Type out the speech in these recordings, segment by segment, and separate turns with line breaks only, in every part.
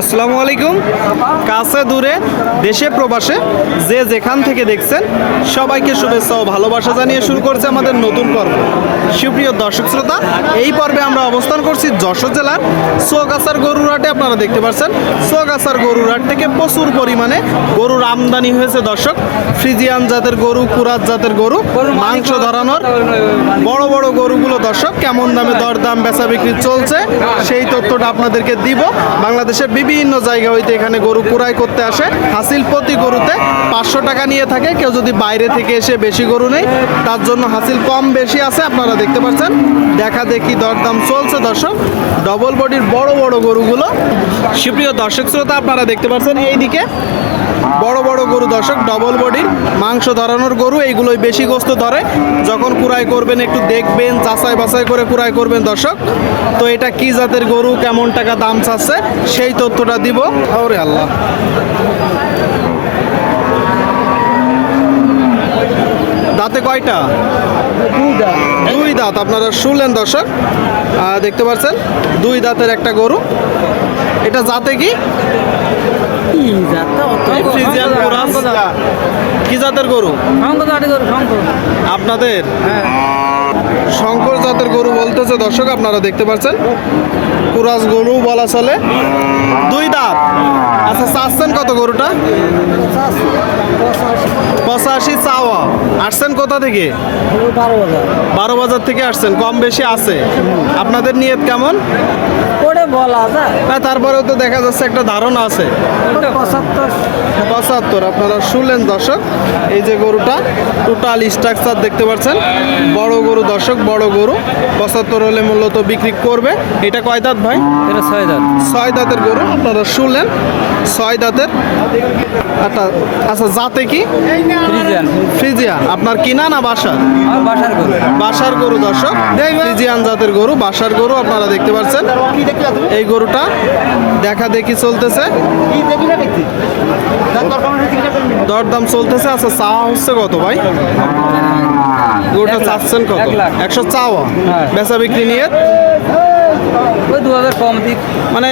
আসসালামু আলাইকুম। কাছে দূরে, দেশে, প্রবাসে যে যেখান থেকে দেখছেন, সবাইকে শুভেচ্ছা ও ভালোবাসা জানিয়ে শুরু করছে আমাদের নতুন পর্ব। সুপ্রিয় দর্শক শ্রোতা, এই পর্বে আমরা অবস্থান করছি যশোর জেলার সোগাছার গরুর হাটে আপনারা দেখতে পাচ্ছেন। সোগাছার গরুর হাট থেকে প্রচুর পরিমাণে গরুর আমদানি হয়েছে, দর্শক। ফ্রিজিয়ান জাতের গরু, কুরাত জাতের গরু, মাংস ধরানোর বড় বড় গরুগুলো, দর্শক, কেমন দামে দরদাম, বেচা বিক্রি চলছে, সেই তথ্যটা আপনাদেরকে দিব। বাংলাদেশের বিভিন্ন জায়গা হইতে এখানে গরু কুড়াই করতে আসে। হাসিল প্রতি গরুতে পাঁচশো টাকা নিয়ে থাকে। কেউ যদি বাইরে থেকে এসে বেশি গরু নেই তার জন্য হাসিল কম বেশি আছে। আপনারা দেখতে পাচ্ছেন, দেখা দেখি দরদাম চলছে দর্শক। ডবল বডির বড় বড় গরুগুলো। সুপ্রিয় দর্শক শ্রোতা, আপনারা দেখতে পাচ্ছেন এইদিকে বড় বড় গরু দর্শক ডবল বডির মাংস ধরানোর গরু এইগুলোই বেশি গোস্ত ধরে। যখন কুড়াই করবেন একটু দেখবেন যাচাই বাছাই করে কুড়াই করবেন দর্শক। তো এটা কি জাতের গরু কেমন টাকা দাম চাচ্ছে সেই তথ্যটা দিব। ওরে আল্লাহ। দাঁতে কয়টা? দুই দাঁত। আপনারা শুনলেন দর্শক। দেখতে পাচ্ছেন দুই দাঁতের একটা গরু। এটা জাতে কি? ফ্রিজিয়ান কোরাস। কি জাতের গরু? আপনাদের? শঙ্কর জাতের গরু বলতেছে দর্শক আপনারা দেখতে পাচ্ছেন। কুরাস গরু বলা চলে। দুই দাঁত। আচ্ছা চাচ্ছেন কত গরুটা? পঁচাশি চাওয়া। আসছেন কোথা থেকে? বারো বাজার থেকে আসছেন কম বেশি আছে। আপনাদের নিয়ত কেমন?
করে বলা যায়।
তারপরেও তো দেখা যাচ্ছে একটা ধারণা আছে।
পঁচাত্তর।
পঁচাত্তর আপনারা শুনলেন দর্শক এই যে গরুটা টোটাল স্ট্রাকচার দেখতে পাচ্ছেন। বড় গরু দর্শক বড় গরু। পঁচাত্তর হলে মূলত বিক্রি করবে। এটা কয় দাঁত ভাই?
এটা ছয় দাঁত।
ছয় দাঁতের গরু আপনারা শুনলেন। ছয় দাঁতের আচ্ছা আচ্ছা জাতে কি?
ফ্রিজিয়ান।
ফ্রিজিয়ান। আপনার কিনা না বাসা
বাসার? গরু।
বাসার গরু দর্শক। ফ্রিজিয়ান জাতের গরু বাসার গরু আপনারা দেখতে পাচ্ছেন। এই গরুটা দেখা দেখি চলতেছে। দরদাম চলতেছে আচ্ছা চাওয়া হচ্ছে কত ভাই? গরুটা চাচ্ছেন কত? একশো চাওয়া।
হ্যাঁ।
বেচা বিক্রি নিয়ে
ওই দু হাজার কম দিক।
মানে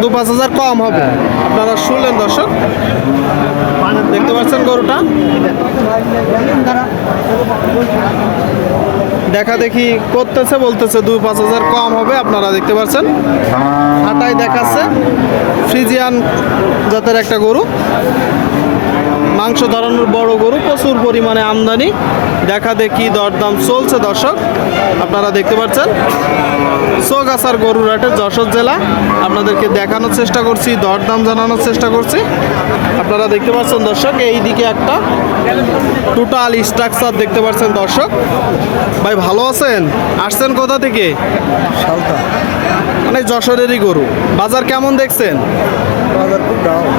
দু পাঁচ হাজার কম হবে। আপনারা শুনলেন দর্শক? দেখতে পাচ্ছেন গরুটা? দেখা দেখি করতেছে বলতেছে দুই পাঁচ হাজার কম হবে আপনারা দেখতে পাচ্ছেন? হাটাই দেখাচ্ছে। ফ্রিজিয়ান জাতের একটা গরু। মাংস ধরানোর বড় গরু প্রচুর পরিমাণে আমদানি। দেখা দেখি দরদাম চলছে দর্শক আপনারা দেখতে পাচ্ছেন। সোগাছার গরুর হাটে যশোর জেলা আপনাদেরকে দেখানোর চেষ্টা করছি দরদাম জানানোর চেষ্টা করছি। আপনারা দেখতে পাচ্ছেন দর্শক এই দিকে একটা টোটাল স্ট্রাকচার দেখতে পাচ্ছেন দর্শক। ভাই ভালো আছেন? আসছেন কোথা থেকে?
সালতা
মানে যশোরেরই গরু। বাজার কেমন দেখছেন?
বাজার খুব ডাউন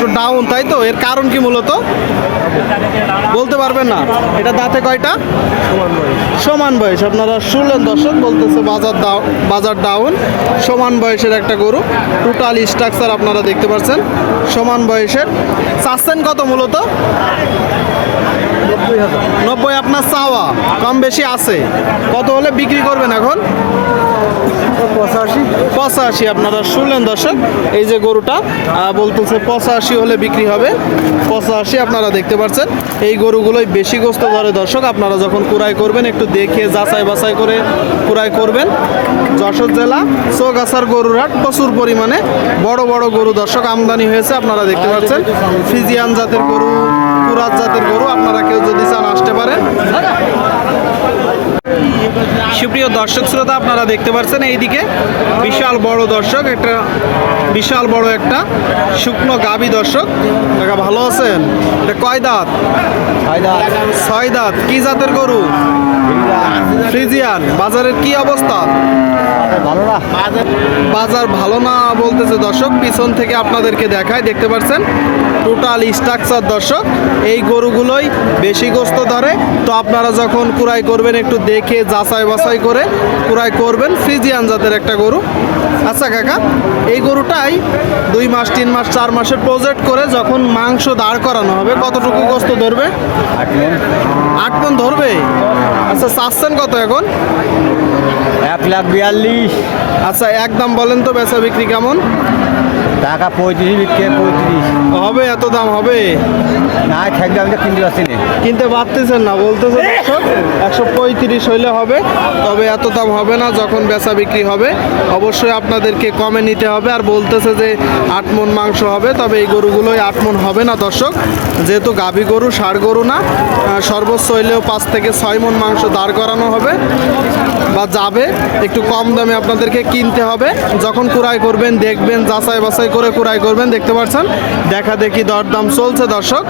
একটু ডাউন তাই তো? এর কারণ কি মূলত? বলতে পারবেন না। এটা দাঁতে কয়টা?
সমান বয়স।
আপনারা শুনলেন দর্শক, বলতেছে বাজার দাও, বাজার ডাউন সমান বয়সের একটা গরু। টোটাল স্ট্রাকচার আপনারা দেখতে পাচ্ছেন সমান বয়সের। চাচ্ছেন কত মূলত?
নব্বই,
আপনার চাওয়া। কম বেশি আছে। কত হলে বিক্রি করবেন এখন?
পঁচাশি?
পঁচাশি আপনারা শুনলেন দর্শক, এই যে গরুটা বলতেছে পঁচাশি হলে বিক্রি হবে। পঁচাশি আপনারা দেখতে পাচ্ছেন। এই গরুগুলোই বেশি গোস্ত ধরে দর্শক, আপনারা যখন কুড়াই করবেন, একটু দেখে যাচাই বাছাই করে কুড়াই করবেন। যশোর জেলা চৌগাছার গরুর হাট, প্রচুর পরিমাণে বড় বড় গরু দর্শক, আমদানি হয়েছে, আপনারা দেখতে পাচ্ছেন। ফিজিয়ান জাতের গরু, কুরাত জাতের গরু, আপনারা কেউ যদি চান আসতে পারেন। সুপ্রিয় দর্শক শ্রোতা আপনারা দেখতে পাচ্ছেন এইদিকে বিশাল বড় দর্শক একটা বিশাল বড় একটা শুকনো গাবি দর্শক। দেখা ভালো আছেন? এটা কয় দাঁত? ছয় দাঁত। কি জাতের গরু? ফ্রিজিয়ান। বাজারের কি অবস্থা?
ভালো না।
বাজার ভালো না বলতেছে দর্শক পিছন থেকে আপনাদেরকে দেখায় দেখতে পাচ্ছেন? টোটাল স্ট্রাকচার দর্শক এই গরুগুলোই বেশি গোস্ত ধরে। তো আপনারা যখন কুড়াই করবেন একটু দেখে যাচাই বাছাই করে কুড়াই করবেন ফ্রিজিয়ান জাতের একটা গরু। আচ্ছা কাকা এই গরুটাই দুই মাস তিন মাস চার মাসের প্রজেক্ট করে যখন মাংস দাঁড় করানো হবে কতটুকু গোস্ত ধরবে? আট মন। ধরবে? আচ্ছা চাচ্ছেন কত এখন?
এক লাখ বিয়াল্লিশ।
আচ্ছা একদম বলেন তো বেচা বিক্রি কেমন?
টাকা পঁয়ত্রিশ বিকে পঁয়ত্রিশ।
হবে এত দাম হবে?
না থাকলে আমি তো কিনতে পারছি না।
কিনতে পারতেছেন না বলতেছে একশো পঁয়ত্রিশ হইলে হবে তবে এত দাম হবে না যখন বেচা বিক্রি হবে অবশ্যই আপনাদেরকে কমে নিতে হবে আর বলতেছে যে আট মন মাংস হবে তবে এই গরুগুলোই আট মন হবে না দর্শক। যেহেতু গাভী গরু ষাড় গরু না সর্বোচ্চ হইলেও পাঁচ থেকে ছয় মন মাংস দাঁড় করানো হবে। বা যাবে, একটু কম দামে আপনাদেরকে কিনতে হবে। যখন কুড়াই করবেন, দেখবেন যাচাই বাছাই করে কুড়াই করবেন, দেখতে পাচ্ছেন? দেখা দেখি দরদাম চলছে, দর্শক।